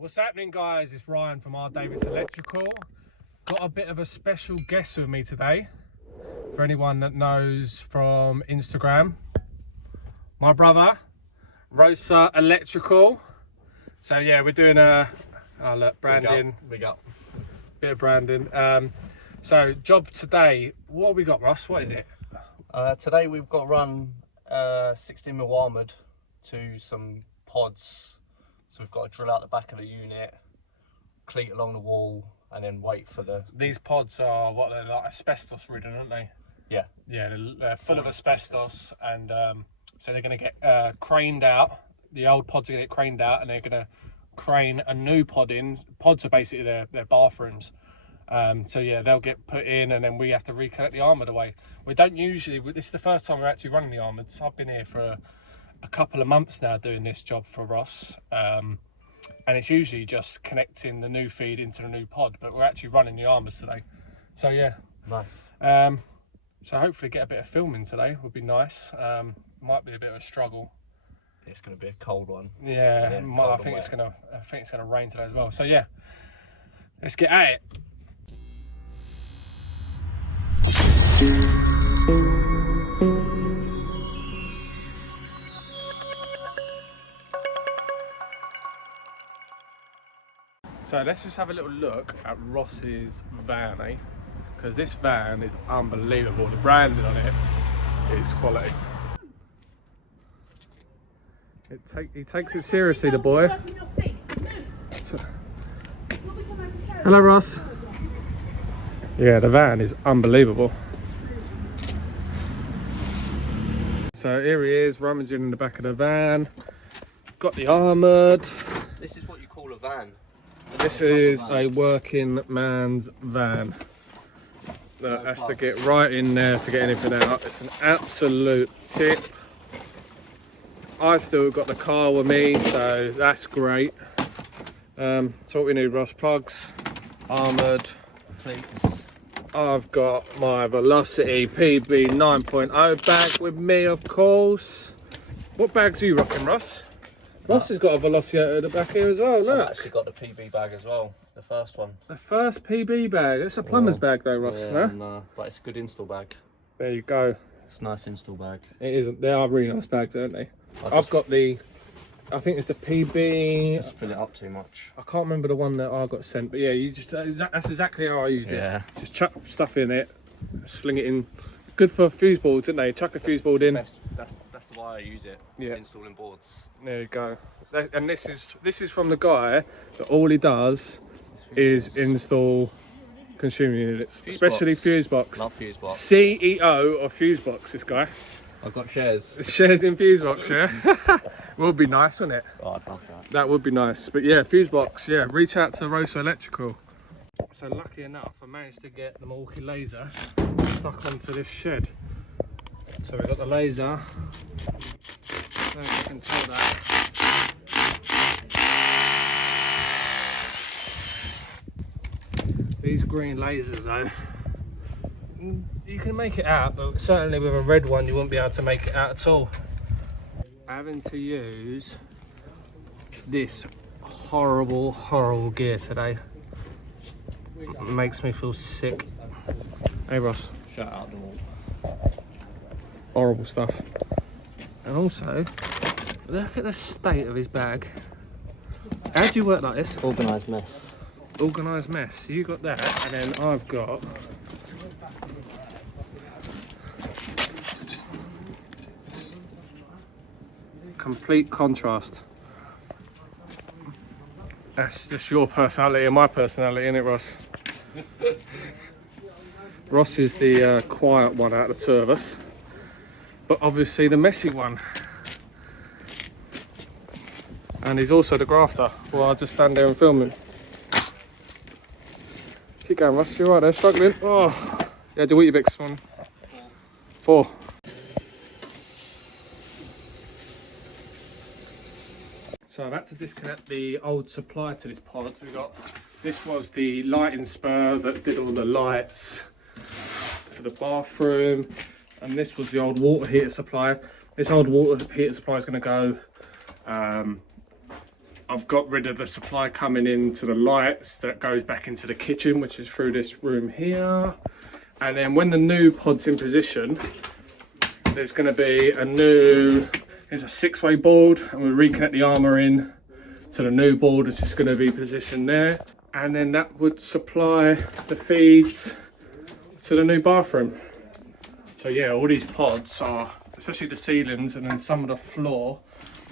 What's happening, guys? It's Ryan from R. Davis Electrical. Got a bit of a special guest with me today. For anyone that knows from Instagram, my brother, Rosa Electrical. So yeah, we're doing a look, branding. We got Bit of branding. So job today. What have we got, Ross? What is it? today we've got to run 16mm armoured to some pods. So we've got to drill out the back of the unit, cleat along the wall, and then wait for the... These pods are what, they're like asbestos ridden, aren't they? Yeah. Yeah, they're full of asbestos, and so they're going to get craned out. The old pods are going to get craned out, and they're going to crane a new pod in. Pods are basically their bathrooms. So yeah, they'll get put in, and then we have to reconnect the armoured away. We don't usually, this is the first time we're actually running the armoured. So I've been here for a couple of months now doing this job for Ross, and it's usually just connecting the new feed into the new pod, but we're actually running the armours today. So yeah, Nice. so hopefully get a bit of filming today would be nice. Might be a bit of a struggle. It's going to be a cold one. Yeah, I think it's gonna rain today as well. So yeah, let's get at it. So let's just have a little look at Ross's van, eh? Because this van is unbelievable. The branding on it is quality. He takes it seriously, the boy. So, hello, Ross. Yeah, the van is unbelievable. So here he is, rummaging in the back of the van. Got the armoured. This is what you call a van. This is a working man's van that has to get right in there to get anything out. It's an absolute tip. I've still got the car with me, so that's great. So what we need, Ross, plugs, armoured, Cleats. I've got my Velocity PB 9.0 bag with me, of course. What bags are you rocking, Ross? Ross has got a Velocity at the back here as well, look. I've actually got the PB bag as well, the first one. The first PB bag. It's a plumber's bag though, Ross, Yeah, no? but it's a good install bag. There you go. It's a nice install bag. It isn't. They are really nice bags, aren't they? I've got the, I think it's the PB. Just fill it up too much. I can't remember the one that I got sent, but yeah, you just, that's exactly how I use it. Yeah. Just chuck stuff in it, sling it in. Good for fuse boards, isn't they? Chuck a fuse board in. That's the way I use it. Yeah. Installing boards. There you go. And this is from the guy that all he does is install consumer units, especially fuse box. Love fuse box. CEO of fuse box, this guy. I've got shares. Shares in fuse box, yeah. Would be nice, wouldn't it? Oh, I'd love that. That would be nice. But yeah, fuse box, yeah. Reach out to Rosa Electrical. So lucky enough, I managed to get the Milwaukee laser stuck onto this shed. So we've got the laser. I don't know if you can tell that. These green lasers though, you can make it out, but certainly with a red one you won't be able to make it out at all. Having to use this horrible gear today. It makes me feel sick. Hey Ross. Shout out the wall. Horrible stuff. And also, look at the state of his bag. How do you work like this? Organised mess. Organised mess. You got that, and then I've got complete contrast. That's just your personality and my personality, isn't it, Ross? Ross is the quiet one out of the two of us, but obviously the messy one. And he's also the grafter. Well, I'll just stand there and film him. Keep going, Ross. You're right there, struggling. Oh, yeah, do Weetabix one. 4. So I've had to disconnect the old supply to this pod. This was the lighting spur that did all the lights for the bathroom, and this was the old water heater supply. This old water heater supply is going to go I've got rid of the supply coming into the lights that goes back into the kitchen, which is through this room here. And then when the new pod's in position, there's going to be there's a 6-way board, and we'll reconnect the armour in to the new board, which is going to be positioned there. And then that would supply the feeds to the new bathroom. So yeah, all these pods are, especially the ceilings and then some of the floor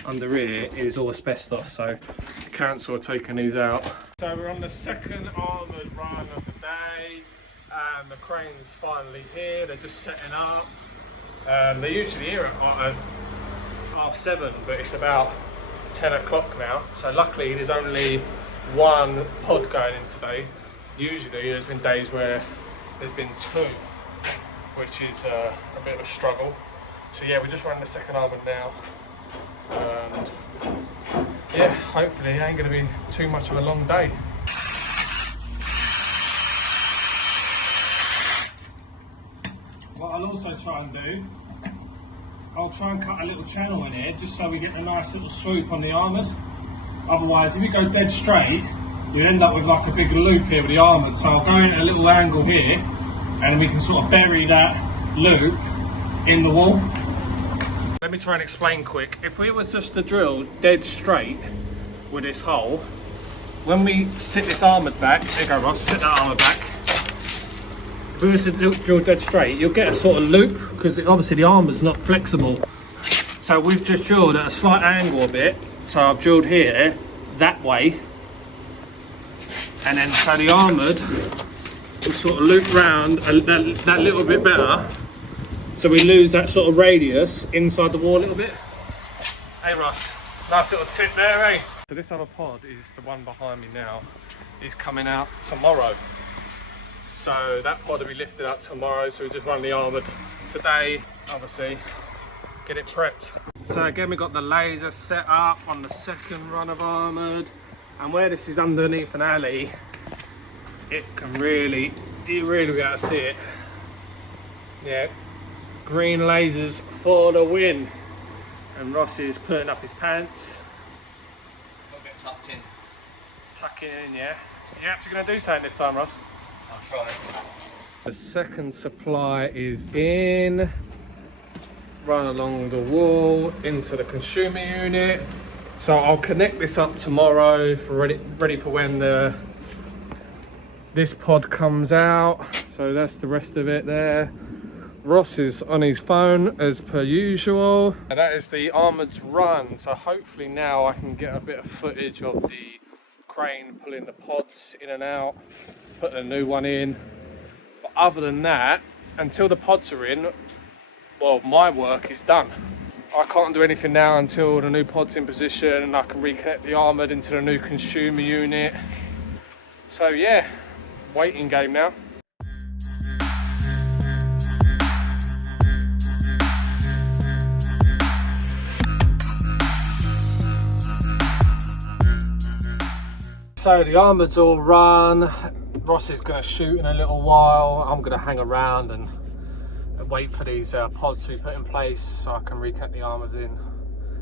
under here is all asbestos, so the council are taking these out. So we're on the second armoured run of the day, and the crane's finally here. They're just setting up. They're usually here at 7:30, but it's about 10 o'clock now, so luckily there's only one pod going in today. Usually there's been days where there's been 2, which is a bit of a struggle. So yeah, we're just running the second armoured now. Yeah, hopefully it ain't going to be too much of a long day. What I'll also try and do, I'll try and cut a little channel in here just so we get a nice little swoop on the armoured. Otherwise, if you go dead straight, you end up with like a big loop here with the armoured. So I'll go in at a little angle here, and we can sort of bury that loop in the wall. Let me try and explain quick. If we were just to drill dead straight with this hole, when we sit this armoured back, there you go Ross, sit that armoured back. If we were to drill dead straight, you'll get a sort of loop, because obviously the armoured's not flexible. So we've just drilled at a slight angle a bit. So I've drilled here, that way. And then so the armoured will sort of loop round that little bit better. So we lose that sort of radius inside the wall a little bit. Hey Ross, nice little tip there, eh? So this other pod is the one behind me now. Is coming out tomorrow. So that pod will be lifted up tomorrow. So we just run the armoured today, obviously, get it prepped. So again, we've got the laser set up on the second run of armoured. And where this is underneath an alley, you really be able to see it. Yeah. Green lasers for the win. And Ross is putting up his pants. A little bit tucked in. Tucking in, yeah. You're actually going to do something this time, Ross? I'll try. The second supply is in. Run along the wall into the consumer unit. So I'll connect this up tomorrow for ready for when this pod comes out. So that's the rest of it there. Ross is on his phone as per usual. And that is the armoured's run. So hopefully now I can get a bit of footage of the crane pulling the pods in and out, putting a new one in. But other than that, until the pods are in, well, my work is done. I can't do anything now until the new pod's in position and I can reconnect the armoured into the new consumer unit. So yeah, waiting game now. So the armoured's all run. Ross is going to shoot in a little while. I'm going to hang around and wait for these pods to be put in place so I can reconnect the armours in.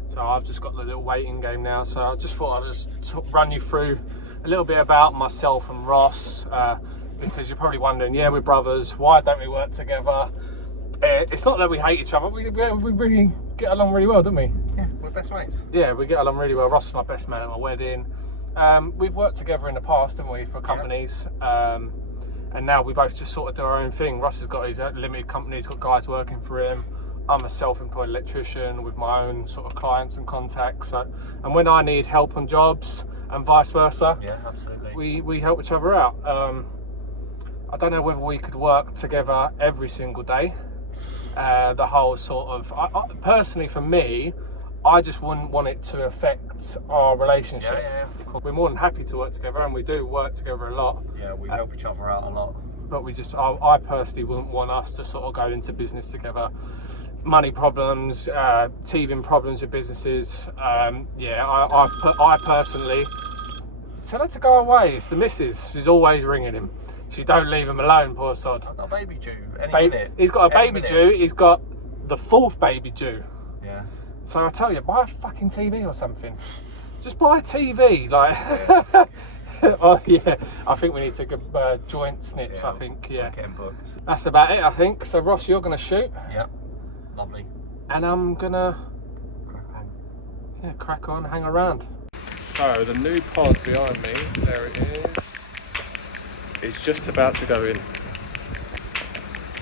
So I've just got the little waiting game now. So I just thought I'd just run you through a little bit about myself and Ross, because you're probably wondering, yeah, we're brothers, why don't we work together? It's not that we hate each other, we really get along really well, don't we? Yeah, we're best mates. Yeah, we get along really well. Ross is my best man at my wedding. We've worked together in the past, haven't we, for companies. Yeah. And now we both just sort of do our own thing. Ross has got his limited company, he's got guys working for him. I'm a self-employed electrician with my own sort of clients and contacts. So, and when I need help on jobs and vice versa, yeah, absolutely, we help each other out. I don't know whether we could work together every single day. The whole sort of, personally for me, I just wouldn't want it to affect our relationship. Yeah. We're more than happy to work together, and we do work together a lot. Yeah, we help each other out a lot. But we just, I personally wouldn't want us to sort of go into business together. Money problems, teething problems with businesses. Yeah, I personally tell her to go away. It's the missus. She's always ringing him. She don't leave him alone, poor sod. I've got a baby due any minute. He's got a baby due. He's got the 4th baby due. Yeah. So I tell you, buy a fucking TV or something. Just buy a TV, like. Oh yeah, I think we need to go joint snips. Yeah, I think, yeah. Getting booked. That's about it, I think. So Ross, you're gonna shoot. Yep. Lovely. And I'm gonna Crack on. hang around. So the new pod behind me, there it is. It's just about to go in,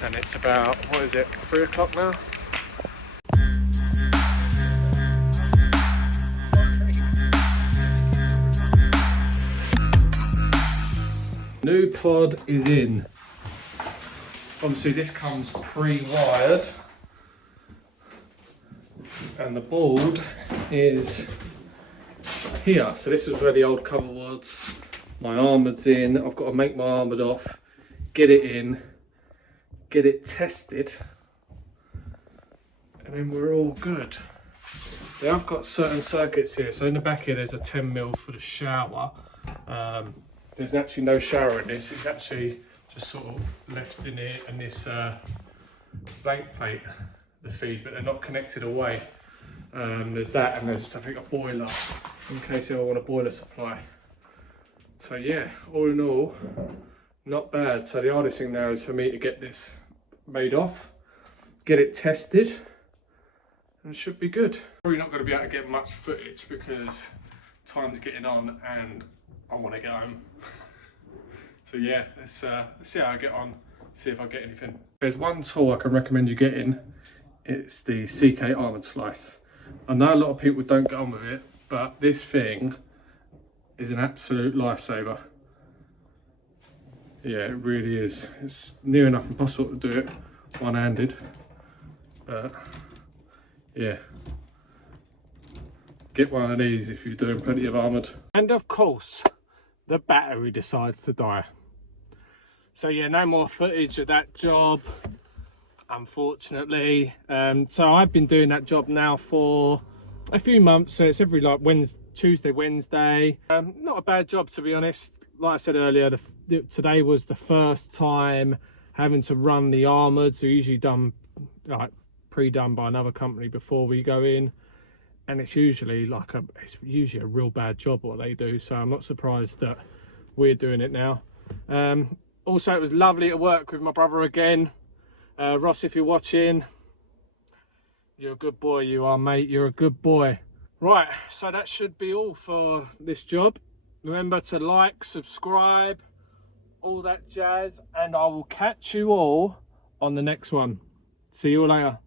and it's about, what is it, 3 o'clock now? New pod is in. Obviously this comes pre-wired, and the board is here. So this is where the old cover was. My armoured's in. I've got to make my armoured off, get it in, get it tested, and then we're all good. Now I've got certain circuits here. So in the back here there's a 10mm for the shower. There's actually no shower in this. It's actually just sort of left in here, and this blank plate, the feed, but they're not connected away. There's that, and there's, I think, a boiler in case you want a boiler supply. So yeah, all in all, not bad. So the hardest thing now is for me to get this made off, get it tested, and it should be good. Probably not going to be able to get much footage because time's getting on and I want to get home. So yeah, let's see how I get on, see if I get anything. There's one tool I can recommend you getting. It's the CK Armoured Slice. I know a lot of people don't get on with it, but this thing is an absolute lifesaver. Yeah, it really is. It's near enough impossible to do it one-handed, but yeah. Get one of these if you're doing plenty of armoured. And of course, the battery decides to die. So yeah, no more footage of that job, unfortunately. So I've been doing that job now for a few months. So it's every like Tuesday, Wednesday. Not a bad job, to be honest. Like I said earlier, today was the first time having to run the armoured. So usually done, like pre-done by another company before we go in. And it's usually it's usually a real bad job what they do. So I'm not surprised that we're doing it now. Also, it was lovely to work with my brother again. Ross, if you're watching, you're a good boy, you are, mate. You're a good boy. Right, so that should be all for this job. Remember to like, subscribe, all that jazz, and I will catch you all on the next one. See you all later.